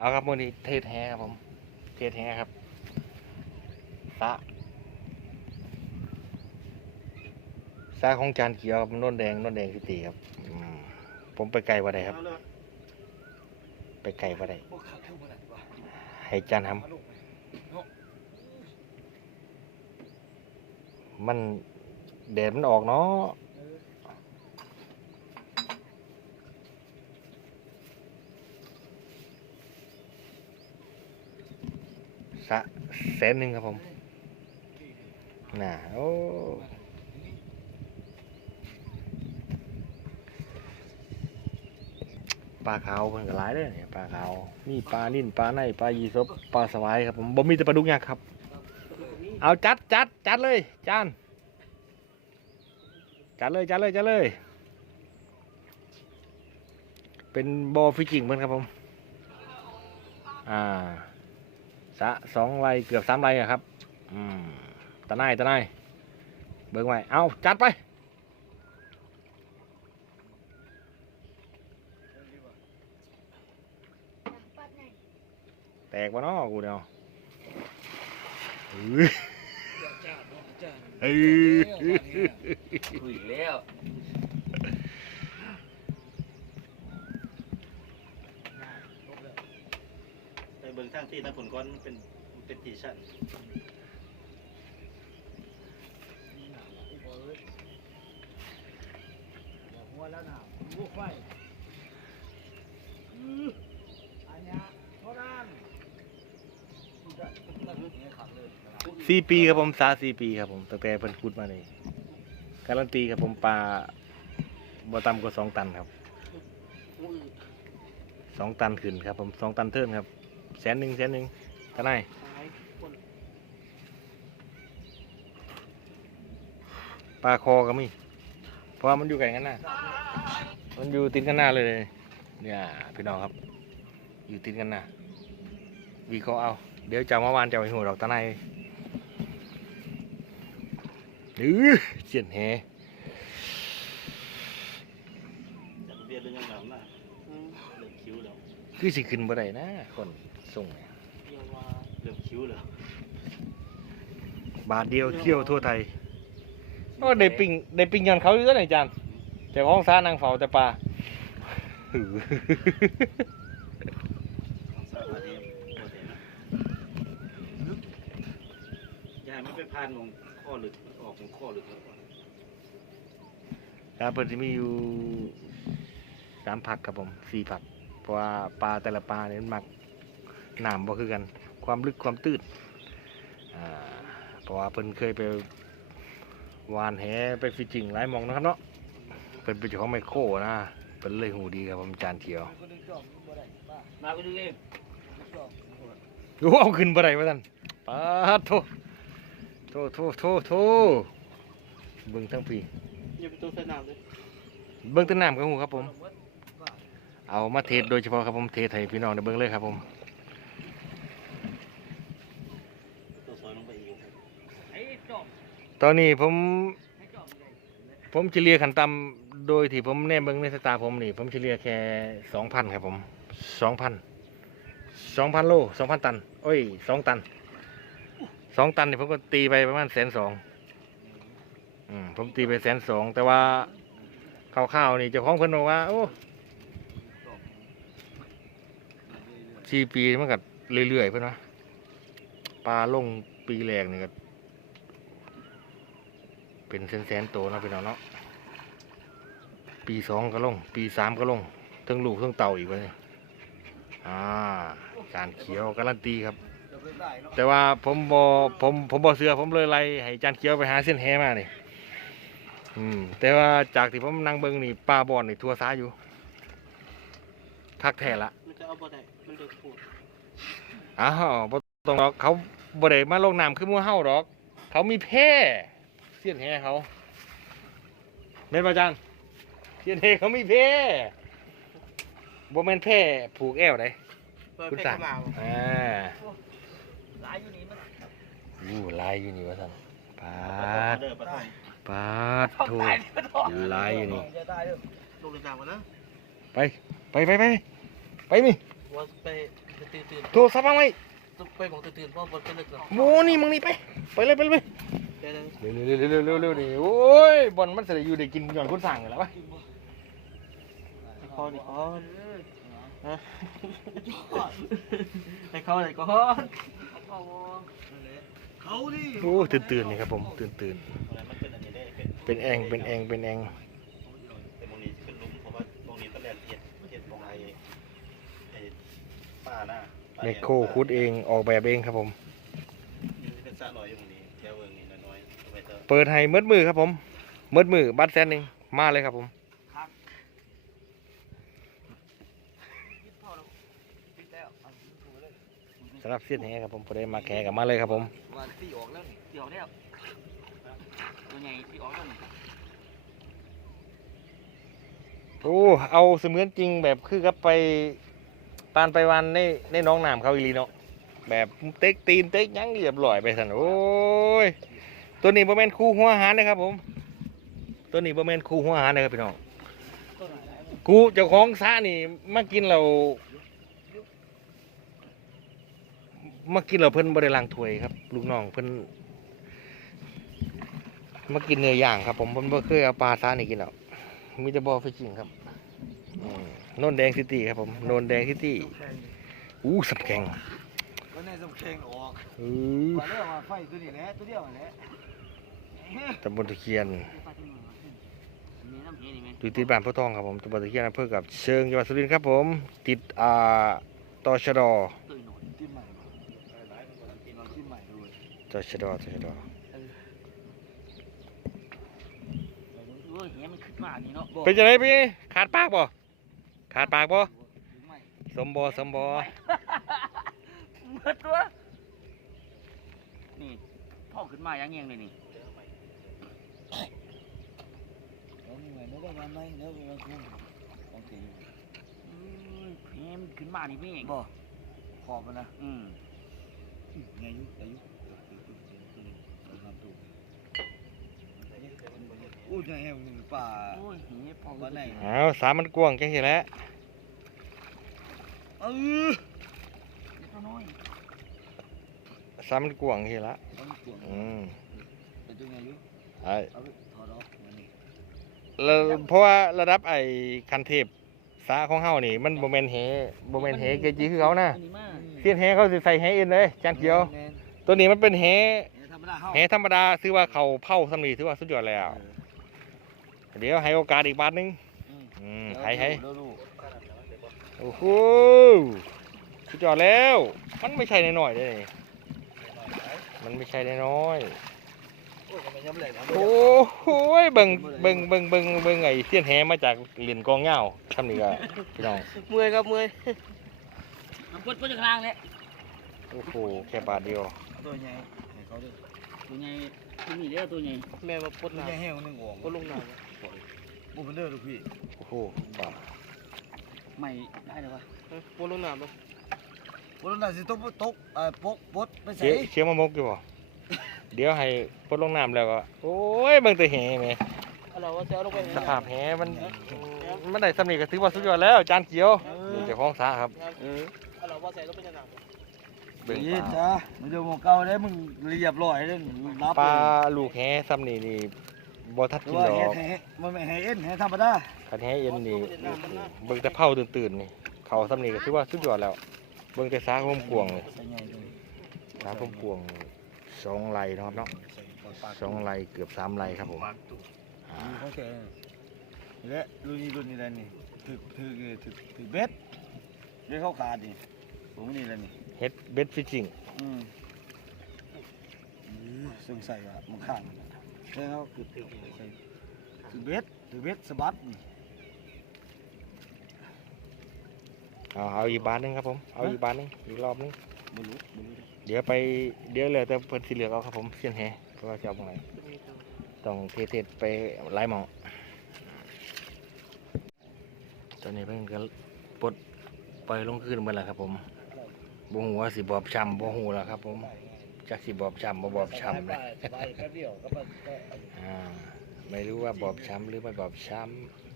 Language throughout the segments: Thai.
เอาครับมือนี้เทศแฮครับผมเทศแฮครับสะสะของจานเขียวครับนนแดงนนแดงสิตีครับอืมผมไปไกลว่าไดครับ ไปไกลว่าไดให้จานทำมันแดดมันออกเนาะสะ แสนหนึ่งครับผมน่ะโอ้ปลาขาวเพิ่นก็หลายเด้อเนี่ยปลาขาวมีปลานิ่นปลาในปลายีสบปลาสวายครับผมบ่มีแต่ปลาดุกยักษ์ครับ เอาจัดจัดจัดเลยจานจัดเลยจัดเลยจัดเลย เป็นบอฟิจิงเหมือนครับผม อ่า สะสองไรเกือบสามไรอะครับอืมตะไนายตะไนายเบิ่งไว้เอาจัดไปแตกวะเนาะกูเดียวอื้อเอ้ย คุยแล้ว ไปเบิ่ง ทางที่ทางผลก้อนเป็นเป็นตีชั่นหัวแล้วนะลูกไฟอันเนี้ยเท่านั้นสี่ปีครับผมสาสี่ปีครับผมตั้งแต่เพิ่นพูดมาเลยการันตีครับผมปลาบ่ต่ำกว่าสองตันครับสองตันขึ้นครับผมสองตันเทิร์นครับ แสนหนึ่งแสนหนึ่งทนายปลาคอก็มีเพราะว่ามันอยู่ไกลกันหน้ามันอยู่ติดกันหน้าเลยเนี่ยพี่น้องครับ อยู่ติดกันหน้าวีเขาเอา เดี๋ยวจะมาวานจะไปหัวดอกตะไนหรือเสียนแหจากเรียนเรื่องยังหนำนะเริ่มคิ้วแล้วคือสิขึ้นบ่ได้นะคน ส่งเนี่ยเริ่มคิ้วแล้วบาทเดียวเที่ยวทั่วไทยโอ้ได้ปิงได้ปิงย้อนเขาอยู่ตัวไหนจานเจ้าของซานางเฝ้าแต่ปลาหือของสาวมาเทียมโอเคนะอย่าให้มันไปพานของข้อลึกออกของข้อลึกแล้วก่อนครับเพิ่นสิมีอยู่สามผักครับผมสี่ผัก เพราะว่าปลาแต่ละปลาเนี่ยมันมัก น้ำบ่คือกันความลึกความตื้นอ่าเพราะว่าเพิ่นเคยไปวานแหไปฟิชจิงหลายหมองนะครับเนาะเพิ่นเป็นเจ้าของไมโครนะเพิ่นเลยหูดีครับผมจานเขียวมาไปดูเองโอ้เอาขึ้นบ่ได้ว่าซั่นปาดโทโทโทโทโทเบิ่งทั้งปีอย่าไปตัวสนามเลยเบิ่งแต้นน้ำกับหูครับผม เอามาเทสโดยเฉพาะครับผมเทสให้พี่น้องได้เบิ่งเลยครับผม ตัวซอยลงไปอีกครับ ไอ้จอบ ตอนนี้ผมไอ้จอบเลยผมเฉลี่ยขันต่ำโดยที่ผมแนมเบิ่งในสตาผมนี่ผมเฉลี่ยแค่สองพันครับผมสองพันสองพันโลสองพันตันโอ้ยสองตันสองตันนี่ผมก็ตีไปประมาณแสนสองอืมผมตีไปแสนสองแต่ว่าข้าวๆนี่เจ้าของเพิ่นบอกว่า โอ้สี่ปีมันก็เรื่อยๆเพิ่นว่าปลาลงปีแรกนี่ก็ เป็นแสนๆโตนะพี่น้องเนาะปีสองก็ลง ปีสามก็ลงทั้งลูกทั้งเต่าอีกเลยอ่าการเขียวการันตีครับ แต่ว่าผมบอผมผมบอเสือผมเลยไล่ให้จานเขียวไปหาเส้นแหมานี่อืมแต่ว่าจากที่ผมนั่งเบิ้งนี่ปลาบอนนี่ทัวซ้ายอยู่คักแท้ละมันจะเอาบ่ได้มันเดือดพูดอ้าวบ่ต้องหรอกเขาบ่ได้มาลงน้ำคือหมู่เฮาดอก เขามีแพร่ เสียนแหเขาแม่นบ่จานเสียนแหเขามีแพร่บ่แม่นแพร่ผูกแอวไดเปิดคุณเพลงสั่งเข้ามาบ่อ่าหลายอยู่นี่มันอู้ลายอยู่นี่ว่าซั่นปาดเด้อปะทองปาดต้องโถูตายก็ต้องลายอยู่นี่จะได้เด้อลูกเลยสั่งมานะไปไปไปไปไปมิว่าไปตื่นตื่นโทรศัพท์บ้างไหมไปบอกตื่นตื่นเพราะมันเป็นเรื่องเนาะโมนี่มึงนี่ไปไปเลยไปเลย เดี๋ยวเร็วเร็วเร็วเร็วเร็วเร็วนี่โอ้ยบอลมันจะได้อยู่ได้กินย้อนคนสั่งกันแล้ววะคอดิคอนให้เขาเลยก่อนเขาดิโอ้ตื่นตื่นนี่ครับผมตื่นตื่นมันเป็นอันนี้ได้เป็นเป็นแองเป็นแองเป็นแองเป็นตรงนี้ขึ้นลุมเพราะว่าตรงนี้ตะแลนเทียดเทียดตรงไอ้ไอ้ป้าหน้าเมคโคคุดเองออกแบบเองครับผมนี่เป็นสระน้อยอยู่ เปิดให้มืดมือครับผมมืดมือบัตรแสนหนึ่งมาเลยครับผมสำหรับเส้นแหครับผมพอได้มาแข่กับมาเลยครับผมวันที่ออกแล้วนี่เดี๋ยวแล้วตัวใหญ่ที่ออกแล้วนี่โอ้เอาเสมือนจริงแบบคือกับไปปานไปวันในในน้องน้ำเขาอีลีเนาะแบบเต็กตีนเต็กยังเรียบร้อยไปสันโอ้ย ตัวนี้บ่แมนคู่หัวอาหารนะครับผม ตัวนี้บ่แมนคู่หัวอาหารนะครับพี่น้องกูเจ้าของซะนี่มากินเรามากินเราเพิ่นบ่ได้ล้างถวยครับ ลูกน้องเพิ่นมากินเนื้อย่างครับ ผมเพิ่นบ่เคยเอาปลาซานี่กินแล้วมีแต่บอฟิชิงครับโนนแดงซิตี้ครับผมโนนแดงซิตี้อู้สับแข็ง ก็ในสมแข็งออกอือมาเรื่องมาไฟตัวนี้แหละตัวเดียวแหละตำบลตะเคียนมีน้ำเห็นไหมอยู่ติดบ้านพ่อทองครับผมตำบลตะเคียนอำเภอกับเชิงจังหวัดสุรินทร์ครับผม ติดอ่าตชดตัวหน่อยที่ใหม่ที่ใหม่ด้วยตชดตชดเฮ้ยเห็นมันขึ้นมานี่เนาะเป็นจังไดพี่ขาดปากบ่ขาดปากบ่ไม่สมบ่สมบ่ เบิดตัวนี่พ่อขึ้นมาย่างเงี้ยงเลยนี่เอานี่ไงนึกว่าวันไหนกว่าวันคืองจอื้อเพมขึ้นมานี่พี่บ่ขอบนะอืมไงยุอายุอู้จะแหวหนึ่งป่าโอ้ยเฮ้ยพ่อวัไหนเอาสามมันกว้างแค่ไหนแล้วเออ ตัวน้อยสามมันกว้างจังซี่ละ ông cuồng อืม để tôi nghe giúp ไอ้เอาถอดออกมานี่แล้วเพราะว่าระดับไอ้คันเทพสาของเฮานี่ มันบ่แม่นแหบ่แม่นแหเกจิคือเขานะอันนี้มากเสียนแหเขาสิใส่แหอื่นเลยจานเขียวแน่นตัวนี้มันเป็นแหเดี๋ยวธรรมดาเฮาแหธรรมดาถือว่าเขาเผาสำนีถือว่าสุดยอดแล้ว เดี๋ยวให้โอกาสอีกบาทหนึงอืมอืมเดี๋ยวให้ให้เดี๋ยวดูโอ้โห สุดยอดแล้ว มันไม่ใช่น้อยๆเด้นี่มันไม่ใช่น้อยโอ้ยทำไมยังไม่เลยนะๆโอ้โหเบิ่งเบิ่งเบิ่งเบิ่งเบิ่งไอ้เสี้ยนแหมาจากเหรียญกองเหย้าทำนี่ก็พี่น้องเมื่อยครับเมื่อยน้ำพุดพุดจากล่างเลยโอ้โหแค่บาทเดียวตัวใหญ่ให้เขาด้วยตัวใหญ่ตัวนี้เด้อตัวใหญ่แม่มาปตัวดใหญ่น้ำแห้งมันนึงออกปดลงน้บุเป็นเด้อลูกพี่โอ้โหบาทไม่ได้เลยวะำปดลงน้ำบุรุ ษน่ะสิตกตกเอ่อปกปดไปใส่เชี่ยเชี่ยมามกอยู่บ่ เดี๋ยวให้ปลดลงน้ำแล้วก็ โอ้ยเบิ่งแต่แหแหมเราว่าจะเอาลงไปสภาพแหมันมันได้สำนีก็ถือว่าสุดยอดแล้ว จานเขียวนี่เจ้าของสาครับเออเราว่าใส่ลงไปในน้ำเบิ่งนี่ปลา จ้ามึงเดี๋ยวมึงเก่าได้มึงเรียบร้อยได้มึงรับปลาเลยลูกแหสำนีนี่บ่ทัดหรือกินว่าดอเฮ็ดกให้มันไม่ให้เอ็นให้ธรรมดาคันแหเอ็นนี่เบิ่งแต่เผาตื่นๆนี่เขาสำนีก็ถือว่าสุดยอดแล้ว เบิ่งแต่สาคมกวงนี่ใส่ใหญ่เลยสาคมกวงสองไหลเนาะครับเนาะใส่ปลาปากสองไหลเกือบสามไหลครับผมนี่เขาแก่และรุ่นนี้รุ่นนี้แหละนี่ถึกถึกถึกถึกเบ็ดเบ็ดเขาขาดนี่ผมนี่แหละนี่เฮ็ดเบ็ดฟิชชิ่งอืมซึ่งใส่อะมันข้างแล้วเขาคือถึกใส่ถึกเบ็ดถึกเบ็ดสะบัดนี่ เอาเอาอีกบาทหนึงครับผม เอาอีกบาทหนึงอีกรอบหนึง บ่รู้บ่รู้เดี๋ยวไปเดี๋ยวเหลือแต่เพิ่นสิเหลือกเอาครับผมเสียนแหเพราะว่าจะเอาตรงไหนต้องเทศๆไปหลายหมองตอนนี้เพิ่นก็ปลดปล่อยลงคืนหมดแล้วครับผมบ่ฮู้ว่าสิบอบช้ำบ่ฮู้แล้วครับผมจักสิบอบช้ำบ่บอบช้ำเลย สบายแป๊บเดียวก็ไปก็อ่าไม่รู้ว่าบอบช้ำหรือไม่บอบช้ำ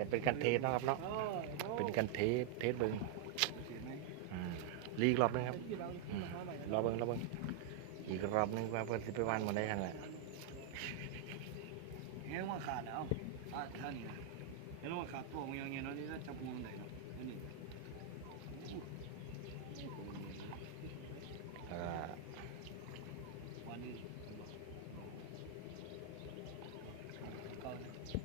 แต่เป็นการเทสนะครับเนาะเป็นการเทสเทสเบิ้งรีกรอบนึงครับรอบเบิ้งรอบเบิ้งอีกรอบนึงว่าเพื่อนสิไปวันมาได้ทันแหละเฮ้ยว่าขาดเอาท่านี่นะเฮ้ยว่าขาดตัวมึงยังไงเนาะนี่จะพูดไหนเนาะนี่